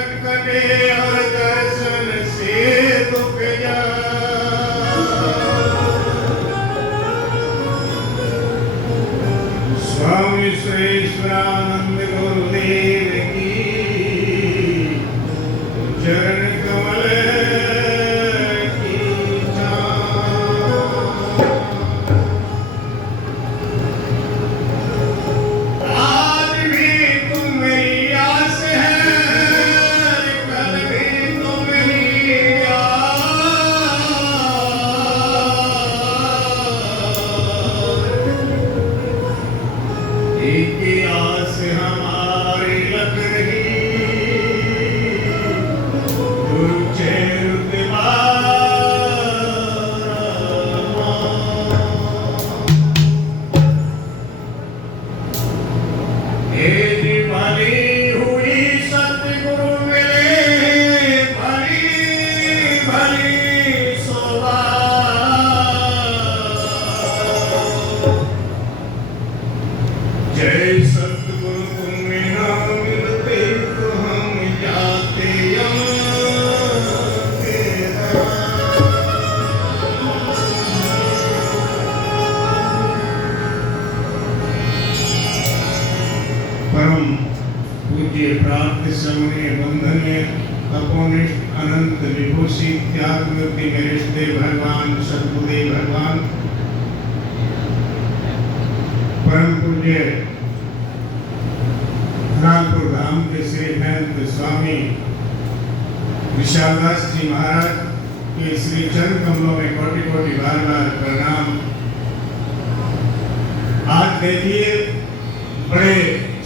संकट कटे और दर्शन से दुख जाए। स्वामी श्रेष्ठानंद गुरुदेव की चरण कमल की छाँव। आज भी तुम मेरी आस है, कल भी तुम मेरी आस। एक ही आस हमारी लग रही, जय सतगुरु तुम्हें ना मिलते तो हम जाते परम पूज्य प्राप्त समन्वय वंदनीय तपोनिष्ठ अनंत विभूषी त्यागमूर्ति मेरे इष्टदेव भगवान सद्गुरुदेव भगवान परम पूज्य रामपुर धाम के श्री महंत स्वामी विशालदास जी महाराज के श्री चरण कमलों में कोटि कोटि बार बार प्रणाम। आज देखिए बड़े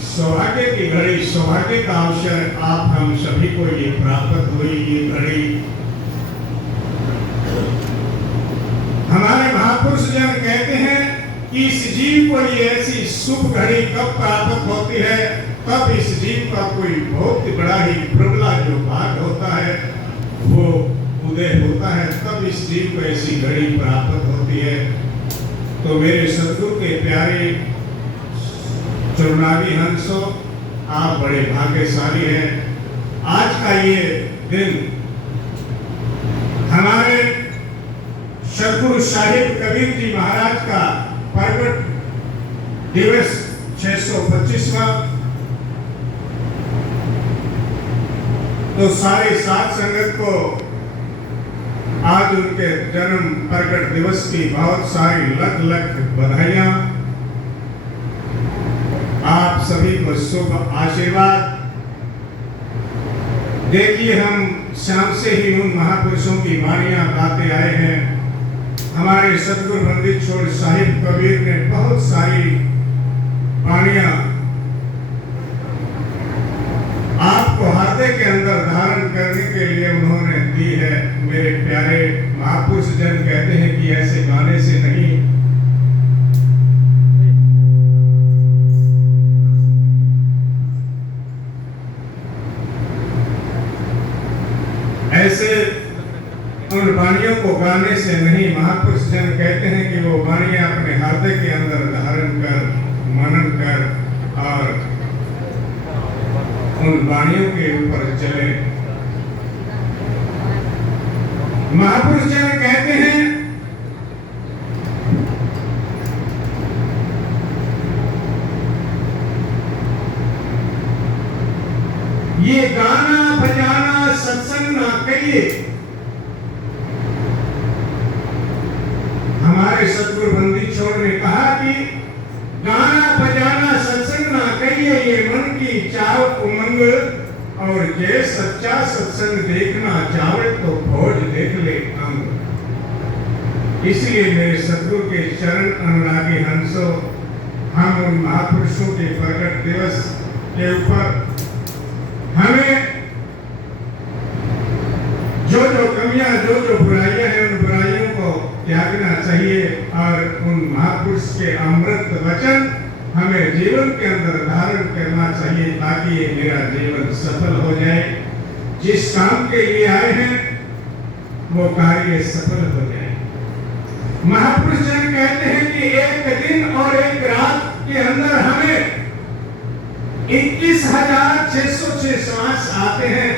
सौभाग्य की घड़ी, सौभाग्य का अवसर आप हम सभी को ये प्राप्त हुई। ये घड़ी हमारे महापुरुष जन कहते हैं कि इस जीव को ये ऐसी शुभ घड़ी कब प्राप्त होती है, तब इस जीव का कोई बहुत बड़ा ही प्रबला जो भाग होता है वो उदय होता है, तब इस जीव को ऐसी घड़ी प्राप्त होती है। तो मेरे सद्गुरु के प्यारे चुनावी हंसों, आप बड़े भाग्यशाली हैं। आज का ये दिन हमारे सद्गुरु साहिब कबीर जी महाराज का प्रकट दिवस 625वां। तो सारे साथ संगत को आज उनके जन्म प्रकट दिवस की बहुत सारी लख लख बधाइयां। आप सभी को शुभ आशीर्वाद। देखिए हम शाम से ही उन महापुरुषों की वाणियां गाते आए हैं। हमारे सद्गुरु बंदी छोड़ साहिब कबीर ने बहुत सारी वाणियां आपको हृदय के अंदर धारण करने के लिए उन्होंने दी है। मेरे प्यारे महापुरुष जन कहते हैं कि ऐसे गाने से नहीं, ऐसे उन वाणियों को गाने से नहीं, महापुरुष जन कहते हैं कि वो वाणियां अपने हृदय के अंदर धारण कर, मनन कर और उन वाणियों के ऊपर चले। महापुरुष जन कहते हैं ये गाना बजाना सत्संग ना करिए। हमारे सतगुरु बंदी छोड़ ने कहा कि गाना बजाना सत्संग ना करिए, ये मन की चाव उमंग, और ये सच्चा सत्संग देखना चाहे तो फौज देख ले अंग। इसलिए मेरे सतगुरु के चरण अनुरागी हंसों, हम उन महापुरुषों के प्रकट दिवस के ऊपर हमें जो जो कमियां, जो जो बुराइयां हैं, उन बुराइयों को त्यागना चाहिए और उन महापुरुष के अमृत वचन हमें जीवन के अंदर धारण करना चाहिए, ताकि ये मेरा जीवन सफल हो जाए। जिस काम के लिए आए हैं वो कार्य सफल हो जाए। महापुरुष जन कहते हैं कि एक दिन और एक रात के अंदर हमें 21,606 श्वास आते हैं।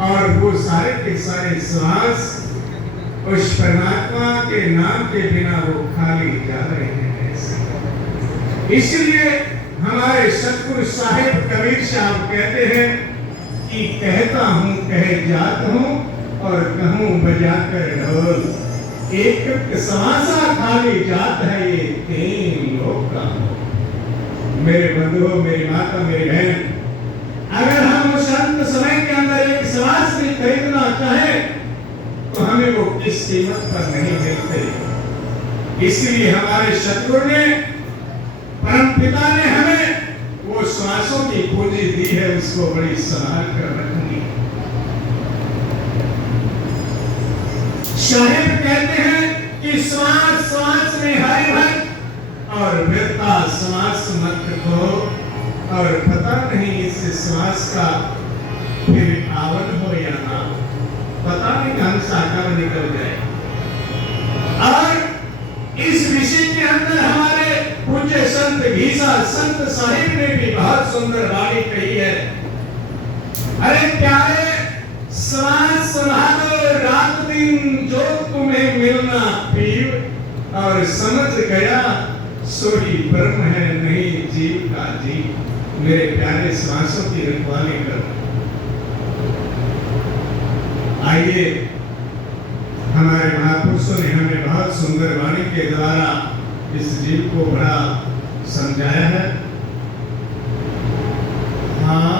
और वो सारे के सारे श्वास उस परमात्मा के नाम के बिना वो खाली जा रहे हैं ऐसे। इसलिए हमारे सतगुरु साहिब कबीर साहब कहते हैं कि कहता हूँ कहे जात हूँ और कहूँ बजाकर ढोल, एक समासा खाली जात है ये तीन लोग का। मेरे बंधुओं, मेरी माता, मेरी बहन, अगर हम उस अंत समय के अंदर एक श्वास भी खरीदना चाहें तो हमें वो किस कीमत पर नहीं मिलते। इसलिए हमारे सतगुरु ने, परम पिता ने हमें वो श्वासों की पूंजी दी है, उसको बड़ी संभाल कर रखूंगी। साहिब कहते हैं कि श्वास श्वास में हरि भक्त और व्यथा श्वास मत को, और पता नहीं इस श्वास का फिर आवन हो या ना, पता नहीं हंसा कब निकल जाए। और इस विषय के अंदर हमारे पूज्य संत घीसा संत साहिब ने भी बहुत सुंदर वाणी कही है। अरे प्यारे, श्वास संभालो रात दिन जो तुम्हें मिलना पीव, और समझ गया सो ही ब्रह्म है नहीं जीव का जीव। मेरे प्यारे श्वासों की रखवाली करो। आइए, हमारे महापुरुषों ने हमें बहुत सुंदर वाणी के द्वारा इस जीव को बड़ा समझाया है। हाँ